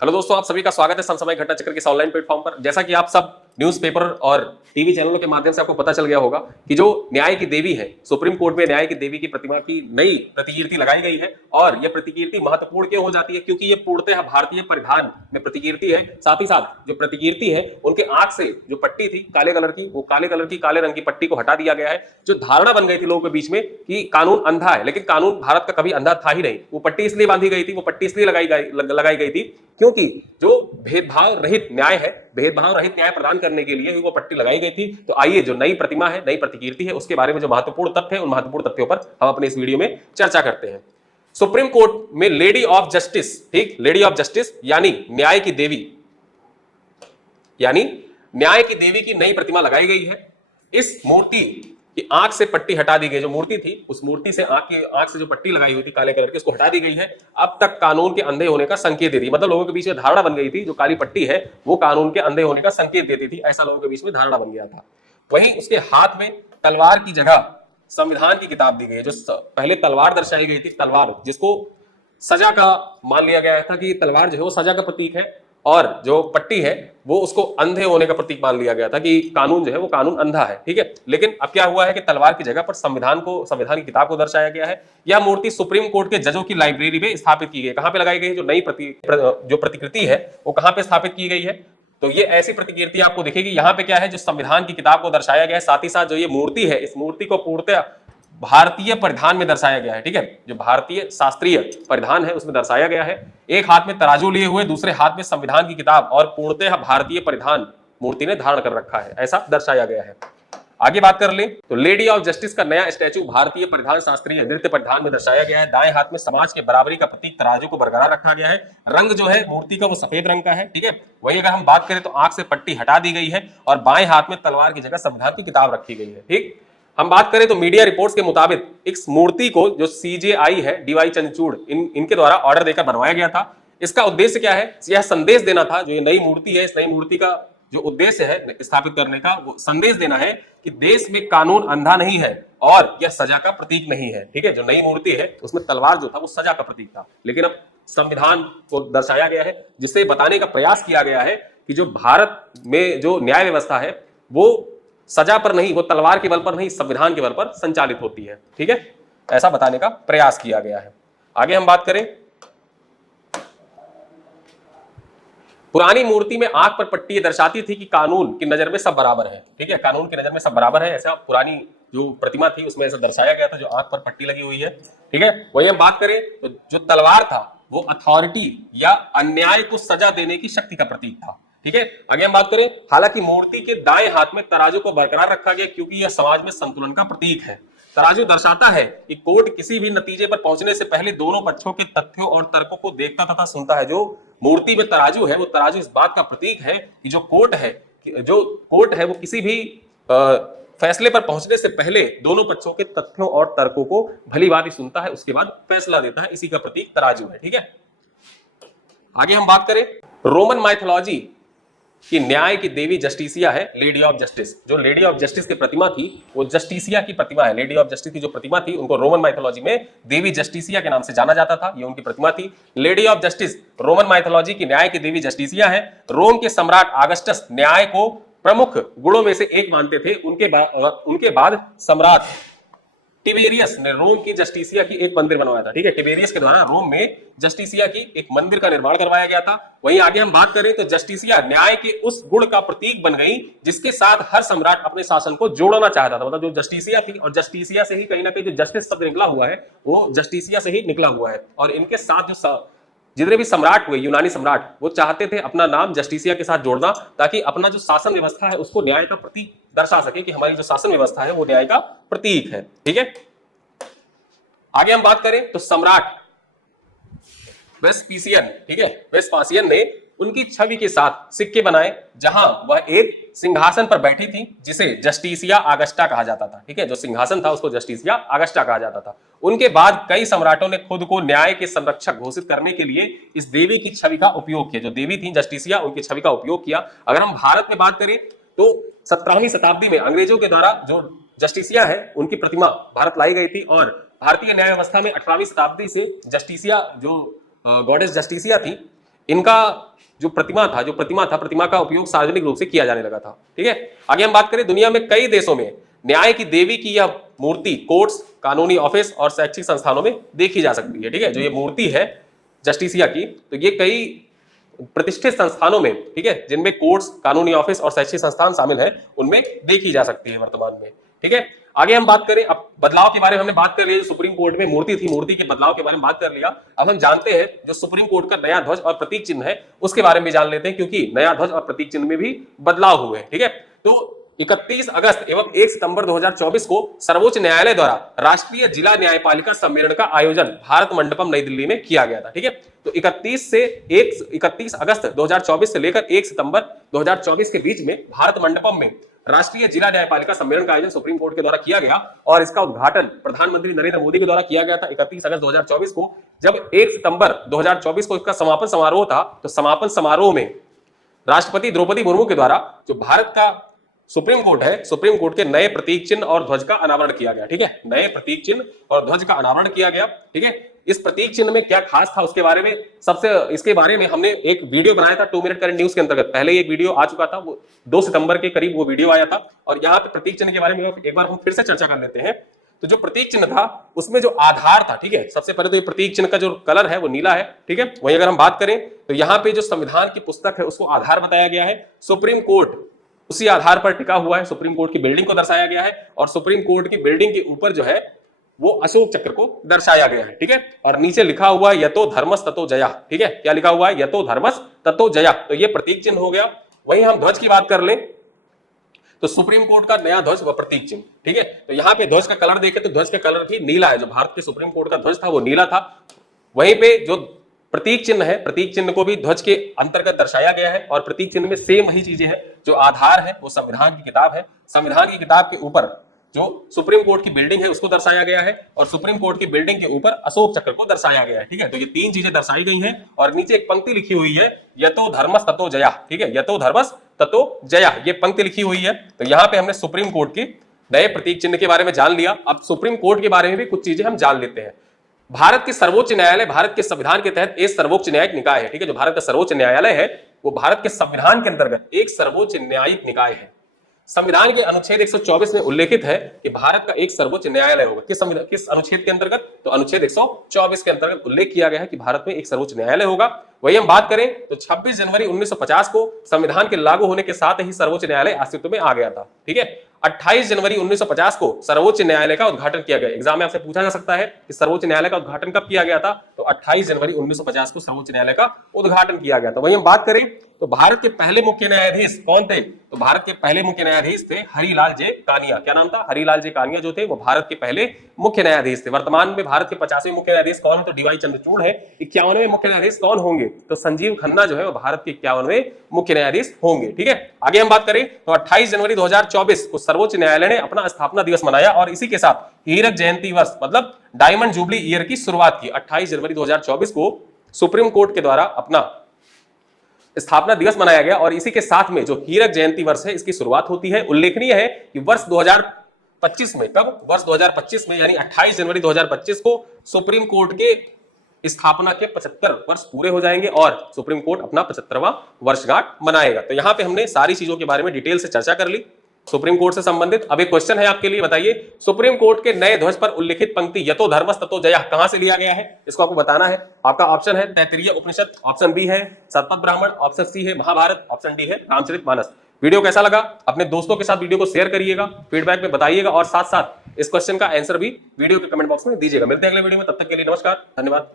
Hello दोस्तों, आप सभी का स्वागत है समसामयिक घटना चक्र के इस ऑनलाइन प्लेटफॉर्म पर। जैसा कि आप सब न्यूज़पेपर और टीवी चैनलों के माध्यम से आपको पता चल गया होगा कि जो न्याय की देवी है, सुप्रीम कोर्ट में न्याय की देवी की प्रतिमा की नई प्रतिकीर्ति लगाई गई है। और यह प्रतिकीर्ति महत्वपूर्ण क्यों हो जाती है? क्योंकि ये पूर्णतः भारतीय परिधान में प्रतिकीर्ति है। साथ ही साथ जो प्रतिकीर्ति है, उनके आंख से जो पट्टी थी काले कलर की, वो काले कलर की काले रंग की पट्टी को हटा दिया गया है। जो धारणा बन गई थी लोगों के बीच में कि कानून अंधा है, लेकिन कानून भारत का कभी अंधा था ही नहीं। वो पट्टी इसलिए बांधी गई थी, वो पट्टी इसलिए लगाई गई थी क्योंकि जो भेदभाव रहित न्याय है, भेदभाव रहित न्याय प्रदान करने के लिए वो पट्टी लगाई गई थी। तो आइए जो नई प्रतिमा है, नई प्रतिकीर्ति है, उसके बारे में जो महत्वपूर्ण तथ्य है, उन महत्वपूर्ण तथ्यों पर हम अपने इस वीडियो में चर्चा करते हैं। सुप्रीम कोर्ट में लेडी ऑफ जस्टिस, ठीक, लेडी ऑफ जस्टिस यानी न्याय की देवी, यानी न्याय की देवी की नई प्रतिमा लगाई गई है। इस मूर्ति की आंख से पट्टी हटा दी गई। जो मूर्ति थी, उस मूर्ति से आंख से जो पट्टी लगाई हुई थी काले कलर की, उसको हटा दी गई है। अब तक कानून के अंधे होने का संकेत देती, मतलब लोगों के बीच में धारणा बन गई थी जो काली पट्टी है वो कानून के अंधे होने का संकेत देती थी, ऐसा लोगों के बीच में धारणा बन गया था। वहीं उसके हाथ में तलवार की जगह संविधान की किताब दी गई है। जो पहले तलवार दर्शाई गई थी, तलवार जिसको सजा का मान लिया गया था कि तलवार जो है वो सजा का प्रतीक है, और जो पट्टी है वो उसको अंधे होने का प्रतीक मान लिया गया था कि कानून जो है वो कानून अंधा है। ठीक है, लेकिन अब क्या हुआ है कि तलवार की जगह पर संविधान की किताब को दर्शाया गया है। यह मूर्ति सुप्रीम कोर्ट के जजों की लाइब्रेरी में स्थापित की गई। कहां पे लगाई गई? जो नई जो प्रतिकृति है वो कहां पे स्थापित की गई है? तो ये ऐसी प्रतिकृति आपको दिखेगी। यहाँ पे क्या है, जो संविधान की किताब को दर्शाया गया है, साथ ही साथ जो ये मूर्ति है, इस मूर्ति को पूर्णतः भारतीय परिधान में दर्शाया गया है। ठीक है, जो भारतीय शास्त्रीय परिधान है उसमें दर्शाया गया है। एक हाथ में तराजू लिए हुए, दूसरे हाथ में संविधान की किताब, और पूर्णतः भारतीय परिधान मूर्ति ने धारण कर रखा है, ऐसा दर्शाया गया है। आगे बात कर ले तो लेडी ऑफ जस्टिस का नया स्टैचू भारतीय परिधान शास्त्रीय नृत्य परिधान में दर्शाया गया है। दाएं हाथ में समाज के बराबरी का प्रतीक तराजू को बरकरार रखा गया है। रंग जो है मूर्ति का वो सफेद रंग का है। ठीक है, वही अगर हम बात करें तो आंख से पट्टी हटा दी गई है और बाएं हाथ में तलवार की जगह संविधान की किताब रखी गई है। ठीक, हम बात करें तो मीडिया रिपोर्ट्स के मुताबिक इस मूर्ति को जो सीजेआई है, डीवाई चंद्रचूड़, इनके द्वारा ऑर्डर देकर बनवाया गया था। इसका उद्देश्य क्या है? यह संदेश देना था, जो ये नई मूर्ति है, इस नई मूर्ति का जो उद्देश्य है स्थापित करने का, वो संदेश देना है कि देश में कानून अंधा नहीं है और यह सजा का प्रतीक नहीं है। ठीक है, जो नई मूर्ति है उसमें तलवार जो था वो सजा का प्रतीक था, लेकिन अब संविधान को दर्शाया गया है, जिससे बताने का प्रयास किया गया है कि जो भारत में जो न्याय व्यवस्था है वो सजा पर नहीं, वो तलवार के बल पर नहीं, संविधान के बल पर संचालित होती है। ठीक है, ऐसा बताने का प्रयास किया गया है। आगे हम बात करें, पुरानी मूर्ति में आंख पर पट्टी दर्शाती थी कि कानून की नजर में सब बराबर है। ठीक है, कानून की नजर में सब बराबर है, ऐसा पुरानी जो प्रतिमा थी उसमें ऐसा दर्शाया गया था, जो आंख पर पट्टी लगी हुई है। ठीक है, वही हम बात करें तो जो तलवार था वो अथॉरिटी या अन्याय को सजा देने की शक्ति का प्रतीक था। ठीक है, आगे हम बात करें, हालांकि मूर्ति के दाएं हाथ में तराजू को बरकरार रखा गया क्योंकि यह समाज में संतुलन का प्रतीक है। तराजू दर्शाता है कि कोर्ट किसी भी नतीजे पर पहुंचने से पहले दोनों पक्षों के तथ्यों और तर्कों को देखता तथा सुनता है। जो मूर्ति में तराजू है, वो तराजू इस बात का प्रतीक है कि जो कोर्ट है वो किसी भी फैसले पर पहुंचने से पहले दोनों पक्षों के तथ्यों और तर्कों को भली भांति सुनता है, उसके बाद फैसला देता है। इसी का प्रतीक तराजू है। ठीक है, आगे हम बात करें, रोमन माइथोलॉजी कि न्याय की देवी जस्टिसिया है, लेडी ऑफ जस्टिस। जो लेडी ऑफ जस्टिस की प्रतिमा थी वो जस्टिसिया की प्रतिमा है। लेडी ऑफ जस्टिस की जो प्रतिमा थी उनको रोमन माइथोलॉजी में देवी जस्टिसिया के नाम से जाना जाता था, ये उनकी प्रतिमा थी। Lady of justice Roman mythology की न्याय की देवी जस्टिसिया है। रोम के सम्राट ऑगस्टस न्याय को प्रमुख गुणों में से एक मानते थे। उनके बाद सम्राट टिबेरियस ने रोम की जस्टिसिया की एक मंदिर बनवाया था। ठीक है, टिबेरियस के द्वारा रोम में जस्टिसिया की एक मंदिर का निर्माण करवाया गया था। वहीं आगे हम बात करें तो जस्टिसिया न्याय के उस गुण का प्रतीक बन गई जिसके साथ हर सम्राट अपने शासन को जोड़ना चाहता था। मतलब जो जस्टिसिया थी, और जस्टिसिया से ही कहीं ना कहीं जो जस्टिस शब्द निकला हुआ है वो जस्टिसिया से ही निकला हुआ है। और इनके साथ जो जितने भी सम्राट हुए, यूनानी सम्राट, वो चाहते थे अपना नाम जस्टिसिया के साथ जोड़ना, ताकि अपना जो शासन व्यवस्था है उसको न्याय का प्रतीक दर्शा सके कि हमारी जो शासन व्यवस्था है वो न्याय का प्रतीक है। ठीक है, आगे हम बात करें तो सम्राट वेस्पीसियन, ठीक है, वेस्पासियन ने उनकी छवि के साथ सिक्के बनाए जहां वह एक सिंहासन पर बैठी थी जिसे जस्टिसिया आगस्टा कहा जाता था। ठीक है, जो सिंहासन था उसको जस्टिसिया आगस्टा कहा जाता था। उनके बाद कई सम्राटों ने खुद को न्याय के संरक्षक घोषित करने के लिए इस देवी की छवि का उपयोग किया। जो देवी थी जस्टिसिया, उनकी छवि का उपयोग किया। अगर हम भारत में बात करें तो 17वीं शताब्दी में अंग्रेजों के द्वारा जो जस्टिसिया है उनकी प्रतिमा भारत लाई गई थी, और भारतीय न्याय व्यवस्था में 18वीं शताब्दी से जस्टिसिया, जो गॉडेस जस्टिसिया थी, इनका जो प्रतिमा था, प्रतिमा का उपयोग सार्वजनिक रूप से किया जाने लगा था। ठीक है, आगे हम बात करें, दुनिया में कई देशों में न्याय की देवी की यह मूर्ति कोर्ट्स, कानूनी ऑफिस और शैक्षिक संस्थानों में देखी जा सकती है। ठीक है, जो ये मूर्ति है जस्टिसिया की, तो ये कई प्रतिष्ठित संस्थानों में, ठीक है, जिनमें कोर्ट्स, कानूनी ऑफिस और शैक्षिक संस्थान शामिल है, उनमें देखी जा सकती है वर्तमान में। ठीक है, आगे हम बात करें, अब बदलाव के बारे में हमने बात कर लिया, जो सुप्रीम कोर्ट में मूर्ति थी, मूर्ति के बदलाव के बारे में बात कर लिया। अब हम जानते हैं जो सुप्रीम कोर्ट का नया ध्वज और प्रतीक चिन्ह है उसके बारे में भी जान लेते हैं, क्योंकि नया ध्वज और प्रतीक चिन्ह में भी बदलाव हुए। ठीक है, तो 31 अगस्त एवं 1 सितंबर 2024 को सर्वोच्च न्यायालय द्वारा राष्ट्रीय जिला न्यायपालिका सम्मेलन का आयोजन भारत मंडपम नई दिल्ली में किया गया था। ठीक है, तो 31 अगस्त 2024 से लेकर 1 सितंबर 2024 के बीच में भारत मंडपम में राष्ट्रीय जिला न्यायपालिका सम्मेलन का आयोजन सुप्रीम कोर्ट के द्वारा किया गया और इसका उद्घाटन प्रधानमंत्री नरेंद्र मोदी के द्वारा किया गया था 31 अगस्त 2024 को। जब 1 सितंबर 2024 को इसका समापन समारोह था, तो समापन समारोह में राष्ट्रपति द्रौपदी मुर्मू के द्वारा जो भारत का सुप्रीम कोर्ट है, सुप्रीम कोर्ट के नए प्रतीक चिन्ह और ध्वज का अनावरण किया गया। ठीक है, नए प्रतीक चिन्ह और ध्वज का अनावरण किया गया। ठीक है, इस प्रतीक चिन्ह में क्या खास था उसके बारे में इसके बारे में हमने एक वीडियो बनाया था 2 मिनट करंट न्यूज के अंतर्गत। पहले एक वीडियो आ चुका था, वो 2 सितंबर के करीब वो वीडियो आया था, और यहाँ पे प्रतीक चिन्ह के बारे में एक बार हम फिर से चर्चा कर लेते हैं। तो जो प्रतीक चिन्ह था उसमें जो आधार था, ठीक है, सबसे पहले तो ये प्रतीक चिन्ह का जो कलर है वो नीला है। ठीक है, वहीं अगर हम बात करें तो यहाँ पे जो संविधान की पुस्तक है उसको आधार बताया गया है, सुप्रीम कोर्ट उसी आधार पर टिका हुआ है, सुप्रीम कोर्ट की बिल्डिंग को दर्शाया गया है, और सुप्रीम कोर्ट की बिल्डिंग के ऊपर जो है वो अशोक चक्र को दर्शाया गया है। ठीक है, और नीचे लिखा हुआ है यतो धर्मस ततो जया। ठीक है, क्या लिखा हुआ है? यतो धर्मस ततो जया। तो ये प्रतीक चिन्ह हो गया। वहीं हम ध्वज की बात कर लें तो सुप्रीम कोर्ट का नया ध्वज व प्रतीक चिन्ह। ठीक है, तो यहाँ पे ध्वज का कलर देखें तो ध्वज का कलर भी नीला है, जो भारत के सुप्रीम कोर्ट का ध्वज था वो नीला था। वहीं पे जो प्रतीक चिन्ह है, प्रतीक चिन्ह को भी ध्वज के अंतर्गत दर्शाया गया है, और प्रतीक चिन्ह में सेम वही चीजें हैं। जो आधार है वो संविधान की किताब है, संविधान की किताब के ऊपर जो सुप्रीम कोर्ट की बिल्डिंग है उसको दर्शाया गया है, और सुप्रीम कोर्ट की बिल्डिंग के ऊपर अशोक चक्र को दर्शाया गया है। ठीक है, तो ये 3 चीजें दर्शाई गई हैं, और नीचे एक पंक्ति लिखी हुई है यतो धर्मस ततो जया। ठीक है, यतो धर्मस ततो जया, ये पंक्ति लिखी हुई है। तो यहाँ पे हमने सुप्रीम कोर्ट के नए प्रतीक चिन्ह के बारे में जान लिया। अब सुप्रीम कोर्ट के बारे में भी कुछ चीजें हम जान लेते हैं। भारत के सर्वोच्च न्यायालय भारत के संविधान के तहत एक सर्वोच्च न्यायिक निकाय है। ठीक है, जो भारत का सर्वोच्च न्यायालय है वो भारत के संविधान के अंतर्गत एक सर्वोच्च न्यायिक निकाय है। संविधान के अनुच्छेद 124 में उल्लेखित है कि भारत का एक सर्वोच्च न्यायालय होगा। किस अनुच्छेद के अंतर्गत? तो अनुच्छेद 124 के अंतर्गत उल्लेख किया गया है कि भारत में एक सर्वोच्च न्यायालय होगा। वही हम बात करें तो 26 जनवरी 1950 को संविधान के लागू होने के साथ ही सर्वोच्च न्यायालय अस्तित्व में आ गया था। ठीक है, 28 जनवरी 1950 को सर्वोच्च न्यायालय का उद्घाटन किया गया। एग्जाम में आपसे पूछा जा सकता है कि सर्वोच्च न्यायालय का उद्घाटन कब किया गया था? तो 28 जनवरी 1950 को सर्वोच्च न्यायालय का उद्घाटन किया गया था। वहीं हम बात करें तो भारत के पहले मुख्य न्यायाधीश कौन थे? तो भारत के पहले मुख्य न्यायाधीश थे हरिलाल जे कानिया। क्या नाम था? हरिलाल जे कानिया जो थे वो भारत के पहले मुख्य न्यायाधीश थे। वर्तमान में भारत के 50वें मुख्य न्यायाधीश कौन है? तो डीवाई चंद्रचूड़ है। 51वें मुख्य न्यायाधीश कौन होंगे? तो संजीव खन्ना जो है वो भारत के 51वें मुख्य न्यायाधीश होंगे। ठीक है, आगे हम बात करें तो 28 जनवरी 2024 को सर्वोच्च न्यायालय ने अपना स्थापना दिवस मनाया, और इसी के साथ हीरक जयंती वर्ष मतलब डायमंड जुबली ईयर की शुरुआत की। 28 जनवरी 2024 को सुप्रीम कोर्ट के द्वारा अपना स्थापना दिवस मनाया गया, और इसी के साथ में जो हीरक जयंती वर्ष है इसकी शुरुआत होती है। उल्लेखनीय है कि वर्ष 2025 में, कब? वर्ष 2025 में यानी 28 जनवरी 2025 को सुप्रीम कोर्ट के स्थापना के 75 वर्ष पूरे हो जाएंगे, और सुप्रीम कोर्ट अपना 75वां वर्षगांठ मनाएगा। तो यहां पे हमने सारी चीजों के बारे में डिटेल से चर्चा कर ली सुप्रीम कोर्ट से संबंधित। अब एक क्वेश्चन है आपके लिए, बताइए सुप्रीम कोर्ट के नए ध्वज पर उल्लेखित पंक्ति यतो धर्मस ततो जया कहां से लिया गया है? इसको आपको बताना है। आपका ऑप्शन है तैत्तिरीय उपनिषद, ऑप्शन बी है शतपथ ब्राह्मण, ऑप्शन सी है महाभारत, ऑप्शन डी है रामचरितमानस। वीडियो कैसा लगा? अपने दोस्तों के साथ वीडियो को शेयर करिएगा, फीडबैक में बताइएगा, और साथ साथ इस क्वेश्चन का आंसर भी वीडियो के कमेंट बॉक्स में दीजिएगा। मिलते हैं अगले वीडियो में, तब तक के लिए नमस्कार, धन्यवाद।